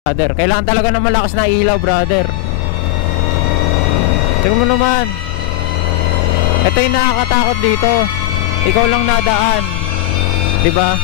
brother. Kailangan talaga ng malakas na ilaw, brother. Tingnan mo naman. Ito yung nakakatakot dito. Ikaw lang nadaan, diba?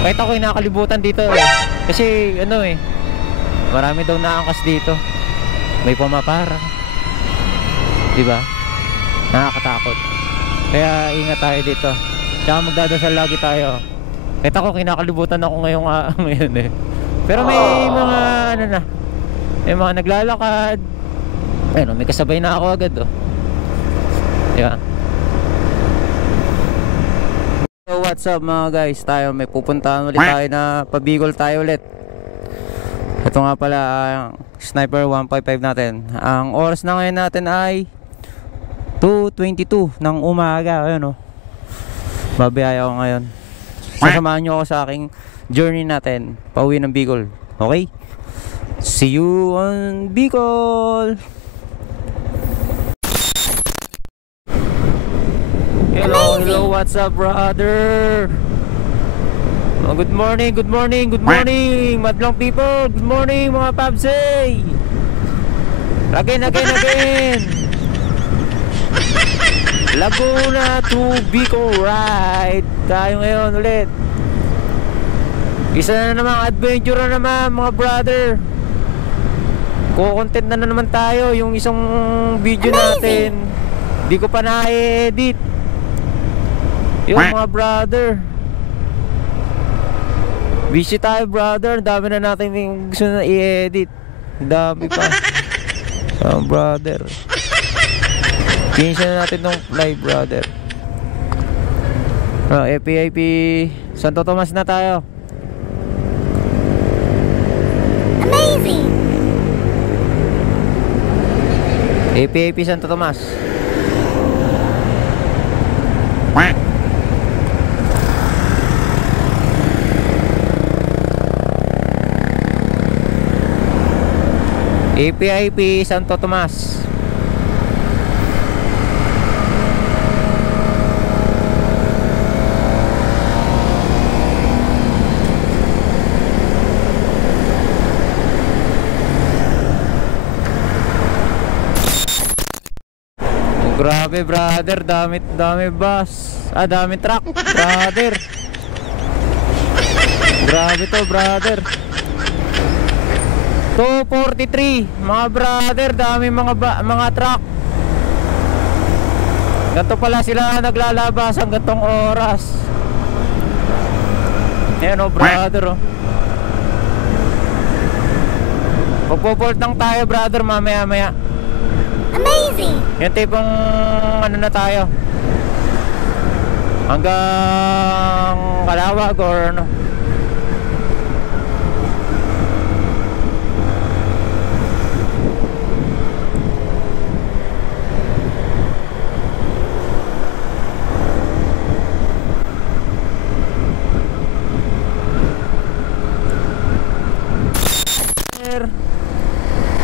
Kahit ako yung nakalibutan dito eh. Kasi ano eh, marami daw naangkas dito. May pumapara, diba? Nakakatakot. Kaya ingat tayo dito. Tsaka magdadasal lagi tayo. Kahit ako kinakalibutan ako ngayong ngayon eh. Pero may mga ano na, may mga naglalakad. Ayun, may kasabay na ako agad oh. Yeah. So what's up mga guys? Tayo may pupuntahan ulit tayo na pabigol tayo ulit. Ito nga pala ang Sniper 155 natin. Ang oras na ngayon natin ay 2:22 ng umaga. Ayun oh. Babiyaya ako ngayon. Sasamahan nyo ako sa aking journey natin pauwi ng Bicol. Okay? See you on Bicol! Hello, hello, what's up brother? Oh, good morning, good morning, good morning madlong people, good morning mga pabsay. Again Laguna to Bicol ride tayo ngayon ulit. Isa na namang adventure na naman mga brother. Ko-content na naman tayo. Yung isang video natin di ko pa na-edit. Yung mga brother, busy tayo brother. Dami na natin yung gusto na i-edit. Dami pa brother. Finish na natin nung live brother. FPIP Santo Tomas na tayo. Amazing. FPIP Santo Tomas. APIP Santo Tomas. Grabe brother, dami bus. Dami truck, brother. Grabe to brother. 243 mga brother, dami mga truck. Ganto pala sila naglalabas ang gantong oras. Ayan o brother oh. Magpo-port lang tayo brother mamaya. Amazing. Yung tipong ano na tayo hanggang Kalawag or ano.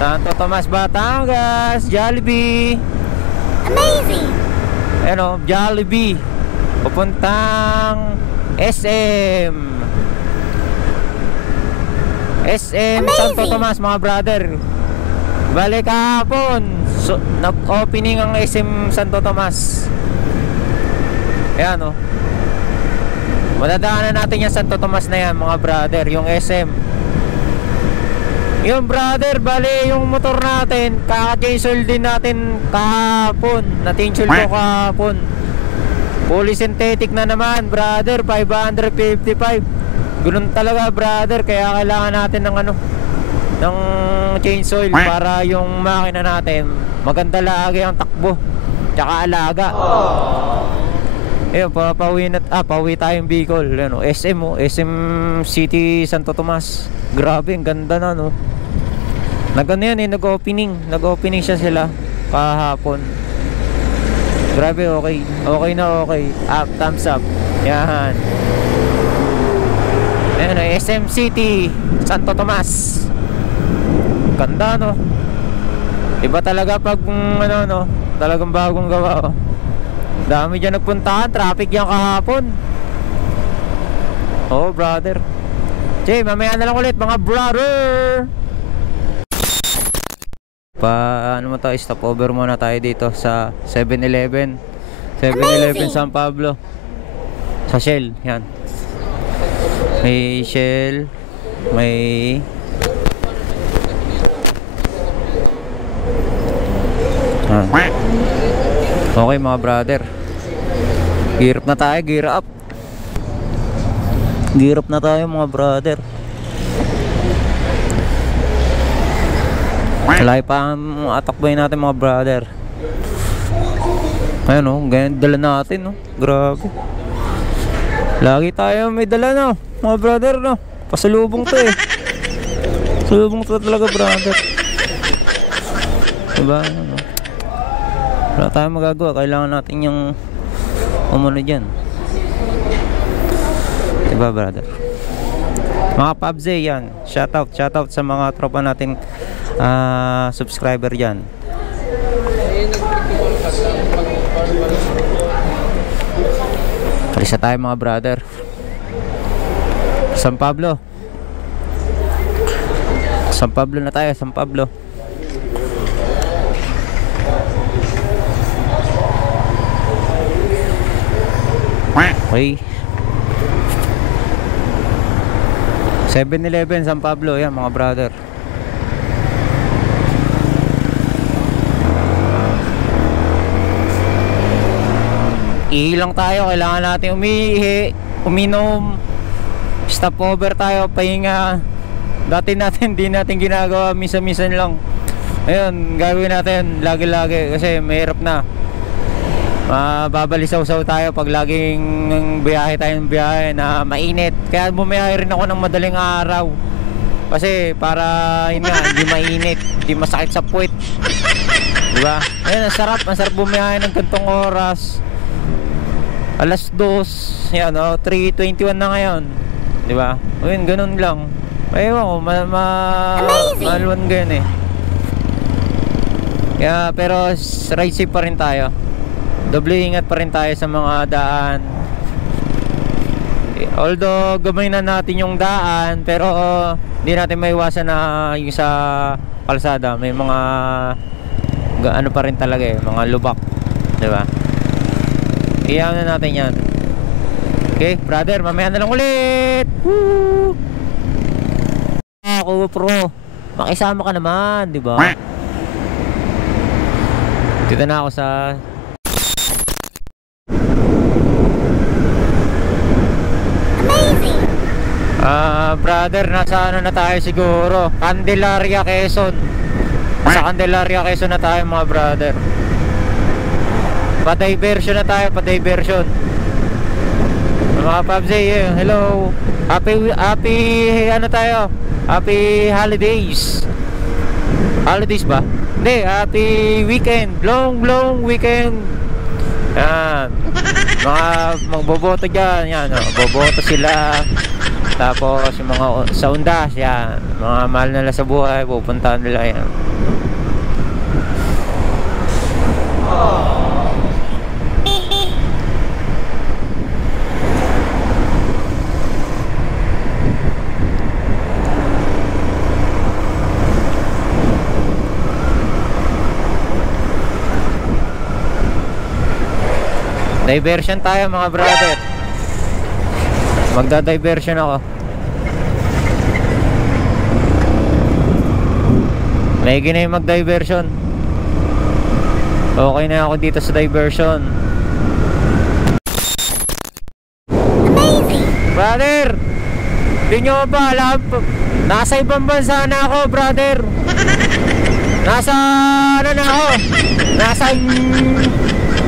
Santo Tomas, Batangas, Jollibee. Amazing. Ano, Jollibee. Pupuntang SM. SM Amazing. Santo Tomas mga brother. Balik kahapon nag-opening ang SM Santo Tomas. Ayan o. Madadaanan natin yung Santo Tomas na yan mga brother. Yung SM. Yung brother, bali yung motor natin kaka-change din natin kahapon. Na-change ko kahapon. Fully synthetic na naman brother, 555. Ganun talaga brother. Kaya kailangan natin ng ano, ng change oil para yung makina natin maganda lagi ang takbo tsaka alaga. Ayun, pauwi tayong Bicol. Ano, SM oh, SM City Santo Tomas. Grabe, ang ganda na no. Nagano yan eh, nag-opening siya sila kahapon. Grabe, okay. Okay na okay. Up, thumbs up. Yan. Ayan o, SM City Santo Tomas. Ganda no. Iba talaga pag ano no, talagang bagong gawa oh. Dami dyan nagpuntahan, traffic yan kahapon. Oh brother. Jay, mamaya na lang ulit mga brother. Ano mo tayo, stop over muna tayo dito sa 7-Eleven. 7-Eleven San Pablo. Sa Shell, yan. May Shell, may okay mga brother. Gear up na tayo, gear up. Gear up na tayo mga brother. Malay pa ang atakboy natin mga brother. Ayun o, ganyan dala natin no. Grabe. Lagi tayo may dala no mga brother no. Pasalubong to eh. Pasalubong to talaga brother. Diba ano? Wala tayong magagawa. Kailangan natin yung umano dyan. Diba brother? Mga Pabze yan. Shoutout sa mga tropa natin subscriber dyan. Alisa tayo mga brother. San Pablo. San Pablo na tayo. San Pablo. Okay. 7-Eleven San Pablo. Yan mga brother. Ihilang tayo. Kailangan natin umihi, uminom, stop over tayo, pahinga. Dati natin di natin ginagawa, misa-misan lang. Ayun, gagawin natin lagi-lagi kasi mahirap na. Babalisaw-saw tayo pag laging biyahe tayong biyahe na mainit. Kaya bumiyahe rin ako ng madaling araw. Kasi para yun nga, hindi mainit, hindi masakit sa puwet. Diba? Ayun, ang sarap bumiyahe ng gantong oras. Alas 2, yan o, 3:21 na ngayon. Diba? Ayun, ganun lang. Ewan ko, maluwan ganyan eh. Kaya, pero ride safe pa rin tayo. Doble ingat pa rin tayo sa mga daan. Although gamay na natin yung daan, pero hindi natin maiwasan na yung sa kalsada may mga ano pa rin talaga eh, mga lubak, diba? Iyaw na natin yan. Okay brother, mamaya na lang ulit. Woo! Ako pro, makisama ka naman, diba? Dito na ako sa brother, nasa ano na tayo siguro, Candelaria, Quezon. Sa Candelaria, Quezon na tayo mga brother. Pa-diversion na tayo, pa-diversion. Mga Pabze, hello. Happy ano tayo? Happy holidays. Holidays ba? Hindi, happy weekend. Long weekend. Yan. Mga magboboto dyan. Yan, boboto sila. Tapos yung mga sa undas, yan, mga mahal nila sa buhay, pupuntahan nila yan. Diversion tayo mga brother. Magda-diversion ako. May ginay mag-diversion. Okay na ako dito sa diversion. Brother, di nyo ba alam? Nasa ibang bansa na ako brother. Nasa ano na ako? Nasa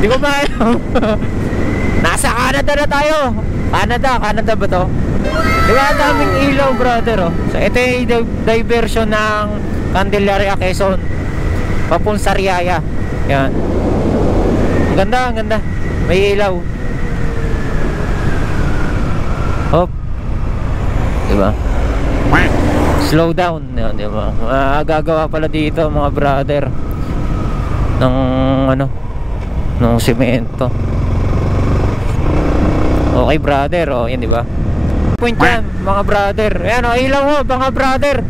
di ko ba alam. Nasa Canada na tayo. Canada ba to? Diba daming ilaw brother oh. So ito yung diversion ng Candelaria, Quezon papunta sa Sariaya. Yan. Ang ganda. May ilaw. Hop. Diba? Slow down. Yan, diba? Gagawa pala dito mga brother ng ano, ng semento. Okay brother, oh yan diba? point yan, mga brother. Ayan o, ilaw mo, mga brother.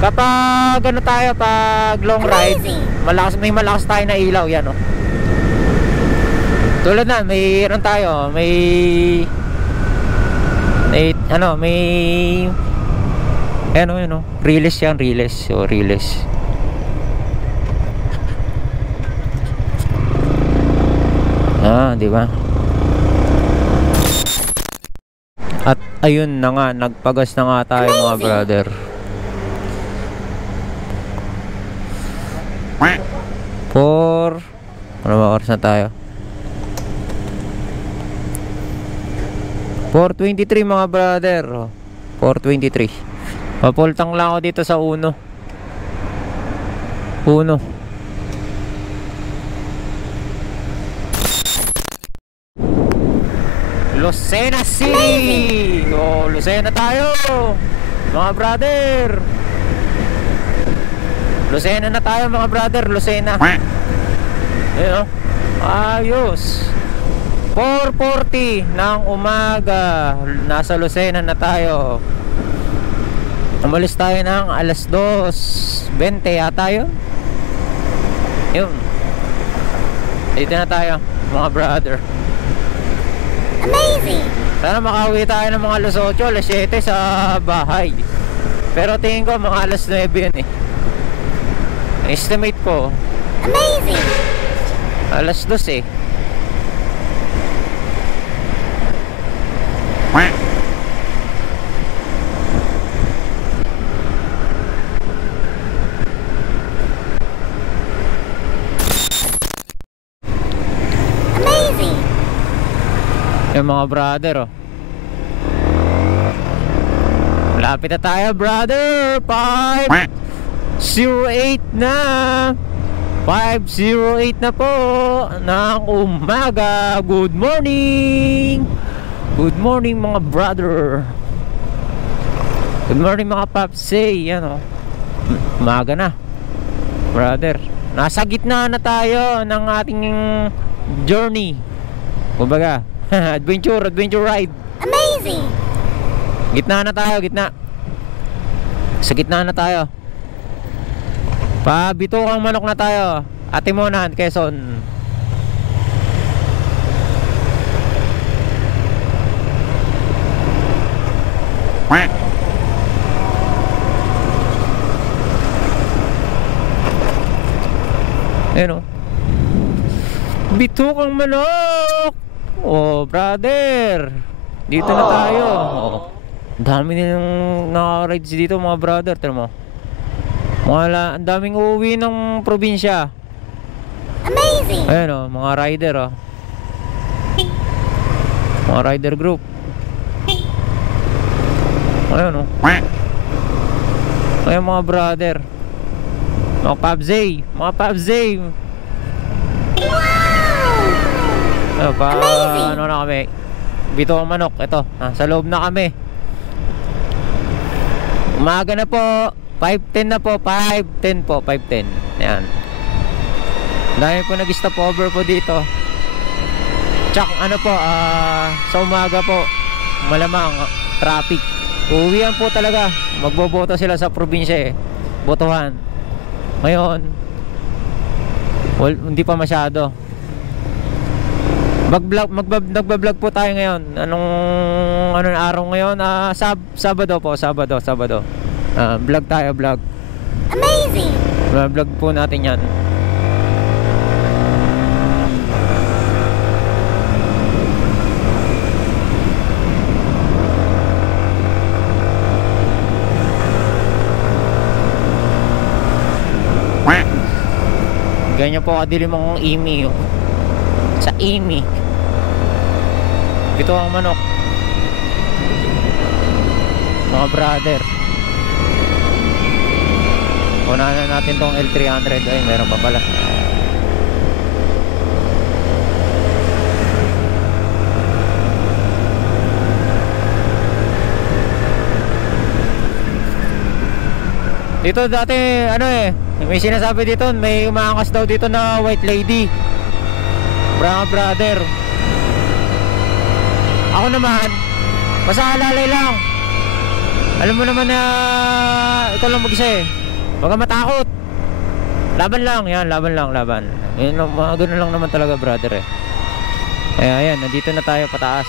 Kapag ano tayo, pag long ride, may malakas tayo na ilaw, yan o. Tulad na, mayroon tayo, may ano, relays yan, relays. So, relays. Di ba? At ayun na nga, nagpagas na nga tayo, mga brother. Ano ba oras na tayo? 4:23, mga brother. 4:23. Papultang lang ako dito sa Uno. Lucena City! Lucena tayo! Mga brother! Lucena na tayo, mga brother. Lucena. Ayun, ayos. 4:40 ng umaga. Nasa Lucena na tayo. Umalis tayo ng alas 2:20 yata yun. Yun. Dito na tayo, mga brother. Amazing! Sana makauwi tayo ng mga alas 8, alas 7 sa bahay. Pero tingin ko mga alas 9 yun eh. Estimate ko Amazing! alas 2 eh. Amazing! Yung mga brother oh. Malapit na tayo, brother. 5:08 na. 5:08 na po ng umaga. Good morning. Good morning, mga brother. Good morning, mga papsay. Yan oh. Umaga na, brother. Nasa gitna na tayo ng ating journey. Kumbaga, adventure ride. Amazing! Gitna na tayo, gitna. Sa gitna na tayo. Pabitokang manok na tayo. Atimonan, Quezon. Ayun o. Bitokang manok. Oh, brother. Dito na tayo. Oh. Dami nilang naka-rides dito, mga brother. Tira mo. Ang daming uuwi ng probinsya. Amazing! Ayan o, mga rider o. Mga rider group. Ayan o. Ayan, mga brother. Mga Pabzay. Mga Pabzay. Wow! Amazing! Ano na kami? Bito ang manok. Ito, sa loob na kami. Umaga na po. 5:10 na po. 5:10 po. 5:10. Ayan. Dahil po nag-stop over po dito. Tsak, ano po, sa umaga po, malamang traffic. Uuwihan po talaga. Magboboto sila sa probinsya eh. Botohan. Ngayon, well, hindi pa masyado. Nagbablog po tayo ngayon. Anong araw ngayon? Sabado po, Sabado. Vlog tayo, vlog. Amazing! Vlog po natin yan. Ganyan po kadilim ang Imi oh. Sa Imi. Ito ang manok, mga brother. Unahan na natin tong L300. Ay, meron pa pala. Dito dati ano eh, may sinasabi dito, may umaangkas daw dito na white lady. Brother. Ako naman, Basta alalay lang. Alam mo naman na ikaw lang mag-isa eh. Huwag kang matakot. Laban lang, yan, laban lang, laban. Yun, mga ganun lang naman talaga, brother eh. Kaya ayan, nandito na tayo pataas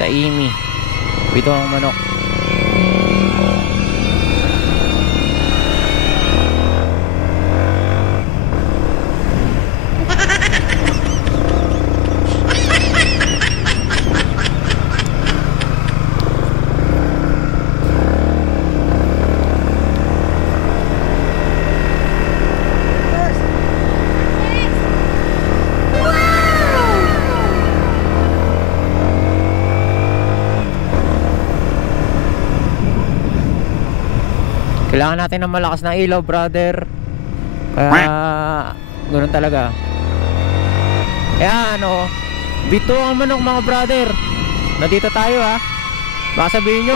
sa IMI. Bito ang manok. Kailangan natin ng malakas na ilaw, brother. Kaya ganoon talaga. Kaya ano, bito ang manok mga brother. Nandito tayo ha. Baka sabihin nyo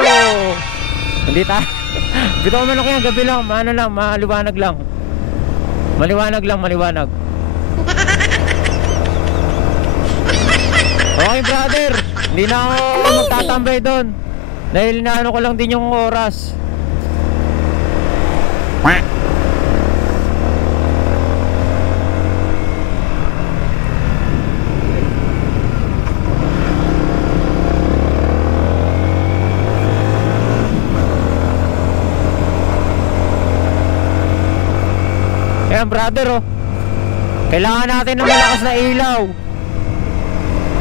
hindi tayo. Bito ang manok yan, gabi lang. Ano lang, maliwanag lang. Maliwanag lang, maliwanag. Okay brother, hindi na ako magtatambay doon. Dahil naano ko lang din yung oras. Ayan brother oh, kailangan natin ng malakas na ilaw.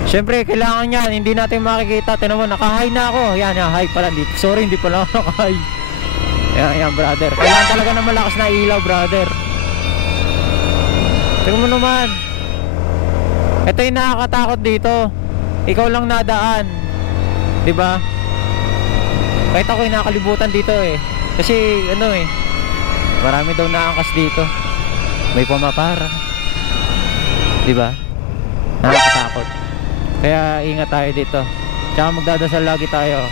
Siyempre kailangan yan, hindi natin makikita. Tinan mo, naka-high na ako. Yan, high pala dito. Sorry, hindi pala ako naka-high. Ayan brother, kailangan talaga ng malakas na ilaw brother. Tingnan mo naman, ito yung nakakatakot dito. Ikaw lang nadaan, diba? Kahit ako yung nakalibutan dito eh. Kasi ano eh, marami daw naangkas dito. May pumapara, diba? Nakakatakot. Kaya ingat tayo dito. Tsaka magdadasal lagi tayo.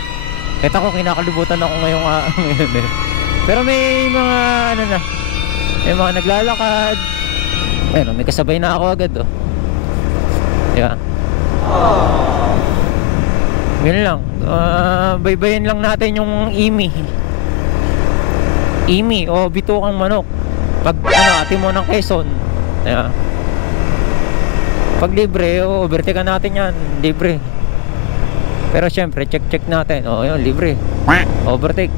Kahit ako kinakalibutan ako ngayong ngayon eh. Pero may mga ano na, may mga naglalakad. Ayun, may kasabay na ako agad oh. Yeah. Yun lang, baybayin lang natin yung IMI. IMI o bitukang manok. Pag ano, ati mo ng Quezon. Yeah. Pag libre, overtaken natin yan, libre. Pero syempre, check natin. Oh, yun, libre. Overtake.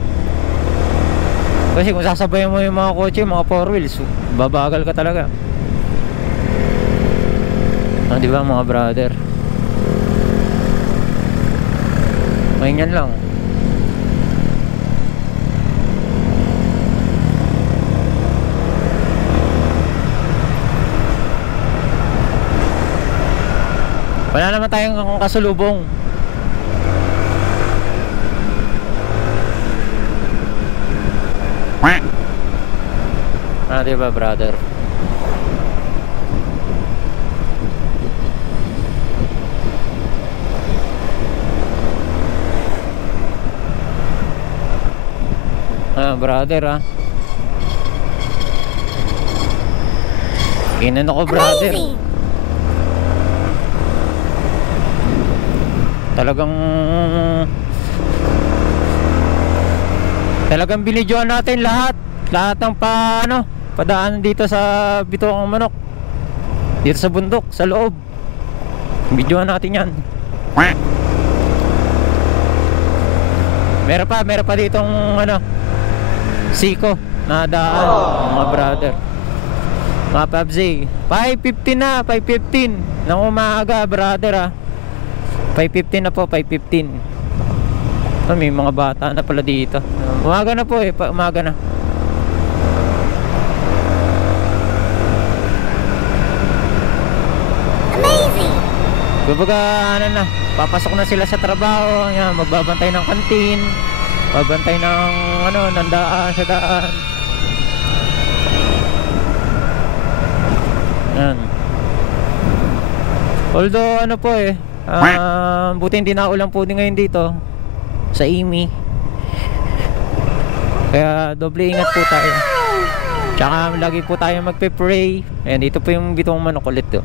Kasi kung sasabayan mo yung mga kotse, mga 4 wheels, babagal ka talaga. Ah, di ba mga brother? Ganyan lang. Wala naman tayong kasulubong. Ah, di ba brother? Ah, brother ah. Inan ako brother. Amazing. Talagang binidyoan natin lahat ng padaan dito sa Bitokang Manok, dito sa bundok, sa loob. Binidyoan natin yan. Meron pa ditong siko na daan mga brother, mga pabzi. 5:15 na, 5:15 ng umaga brother ah. 5:15 na po, 5:15. May mga bata na pala dito. Umaga na po umaga na. Amazing. Kumbaga papasok na sila sa trabaho, yan, magbabantay ng kantin, magbabantay ng ng daan sa daan. Yan. Although buti hindi na ulang po din ngayon dito sa IMI. Kaya doble ingat po tayo. Tsaka lagi po tayo magpe-pray. Ayan, dito po yung Bitokang Manok ulit to.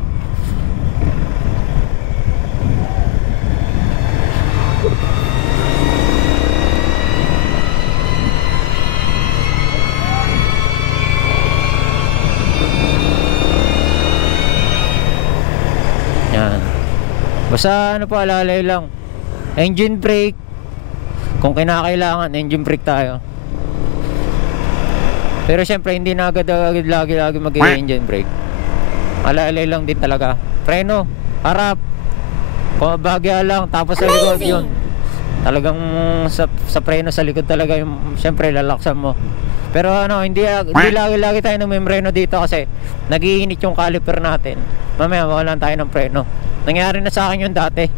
Basta ano po, alalay lang. Engine brake. Kung kinakailangan, engine brake tayo. Pero syempre, hindi na agad lagi mag-engine brake. Alalay lang din talaga. Preno, harap. Pumabagya lang, tapos sa likod yun. Talagang sa preno sa likod talaga yung syempre lalaksan mo. Pero ano, hindi lagi tayo namimreno dito kasi nagiinit yung caliper natin. Mamaya mawalan tayo ng preno. Nangyari na sa akin yun dati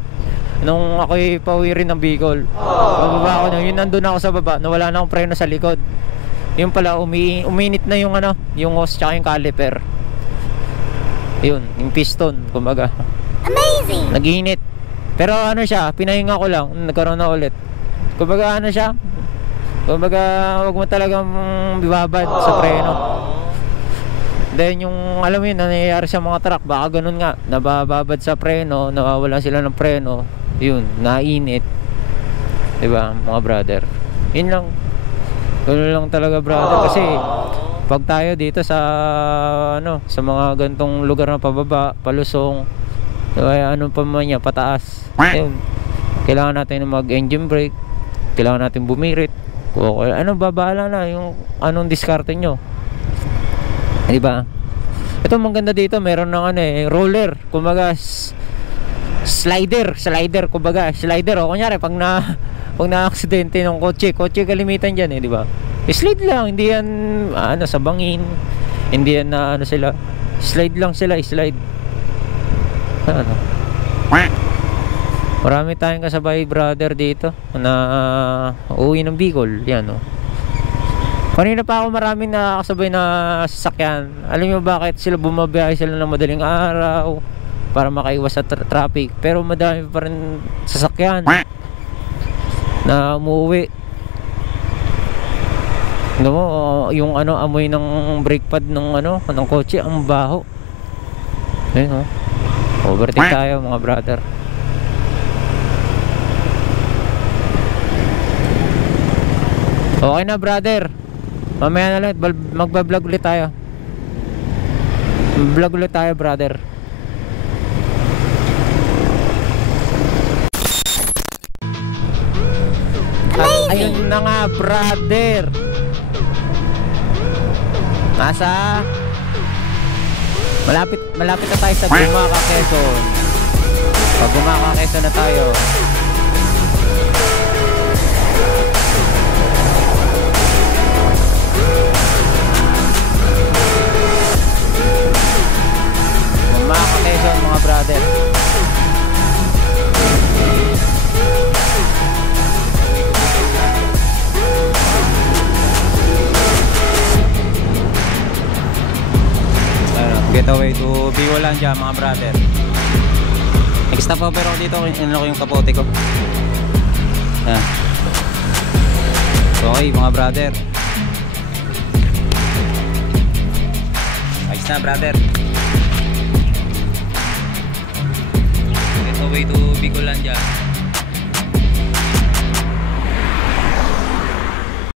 nung ako'y pauwi rin ng Bicol. Pababa ako, yun nandun ako sa baba, nawala na akong preno sa likod. Yung pala uminit na yung ano, yung hose tsaka yung caliper. Yun, yung piston, kumbaga. Amazing! Naginit. Pero ano siya, pinahinga ko lang, nagkaroon na ulit. Kumbaga ano siya, kumbaga huwag mo talagang bibabad sa preno. Then yung alam mo yun, nangyayari sa mga truck, baka ganun nga, nabababad sa preno, nawawalan sila ng preno, yun, nainit. Diba mga brother? Yun lang. Ganun lang talaga brother. Kasi pag tayo dito sa ano, sa mga gantong lugar na pababa, palusong, diba, ano pa man niya, pataas, yun, kailangan natin mag engine brake, kailangan natin bumirit. Okay, ano, babahala na yung anong diskarte nyo. Diba? Ito maganda dito, meron ng ano roller, kumbaga slider, kumbaga slider. O kunyari pag na aksidente ng kotse kalimitan diyan di ba? Slide lang, hindi yan ano sa bangin, hindi yan na ano sila, slide lang sila, slide. Ano? Marami tayong kasabay brother dito na uwi ng Bicol, yan Kanina pa ako maraming nakakasabay na sasakyan. Alam niyo bakit sila bumabiyahe sila ng madaling araw para makaiwas sa traffic. Pero madami pa rin sasakyan na umuwi. Alam mo, yung ano, amoy ng brake pad ng ano, ng kotse, ang baho. Ayun overtake tayo mga brother. Okay na brother. Mamaya na lang, magbablog ulit tayo. Vlog ulit tayo brother. At ayun na nga brother, malapit na tayo sa Gumaca, Quezon. Pag Gumaca, Quezon na tayo, Gumaca, Quezon mga brother. Getaway to Bicolandia mga brother. Nag-stop over ako dito, ano ko yung kapote ko. Okay mga brother, ayos na brother. Getaway to Bicolandia.